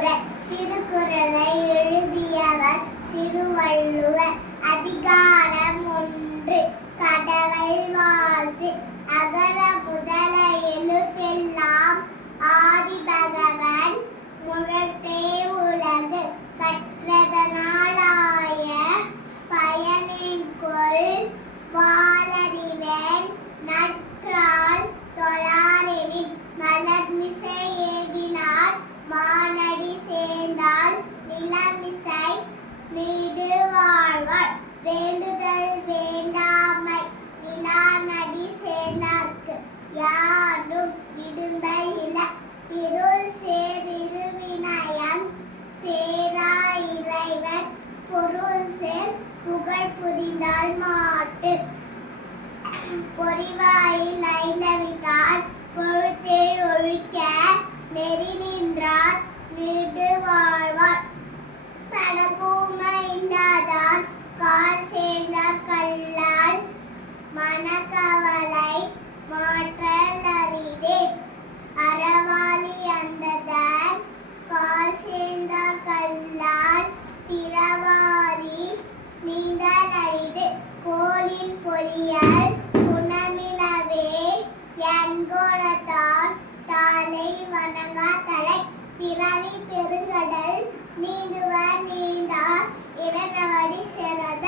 திருக்குறள். திருக்குறளை எழுதியவர் திருவள்ளுவர். அதிகாரம் 1. கடவுள் வாழ்த்து. அகர முதல எழுத்தெல்லாம் ஆதிபகவன் முன்னே உலகு. கற்றதனாலாய பயனென்கொல்? வாளறிவென் நற்றால் தொழாரெனின். மலர்மிசை ஏகினார் மானடி சேர்ந்தால் நிலமிசை நீடுவாழ்வார். வேண்டுதல் வேண்டாமை நிலானடி சேர்ந்தார்க்கு யாண்டும் இடும்பை இல. இருள் சேர் இருவினயம் சேரா இறைவன் பொருள் சேர் புகழ் புரிந்தால் மாட்டு. பொறிவாயில் ஐந்தவித்தால் பொழுத்தேழ் ஒழிக்க நெறி நின்றார் நீடுவாழ்வார். பணக்கூமை இல்லாதார் கால் சேர்ந்தார் கல்லால் மனக்கவலை மாற்றல் அரிதே. அறவாளி அந்ததர் கால் சேர்ந்தார் கல்லால் பிறவாரி நீந்தல் அரிது. கோலின் பொறியல் குணமிலவே எண்கோணத்தார் தாளை வணங்கா தலை. பிறவி பெருங்கடல் நீந்துவர் நீந்தார் இரணவடி சேராத.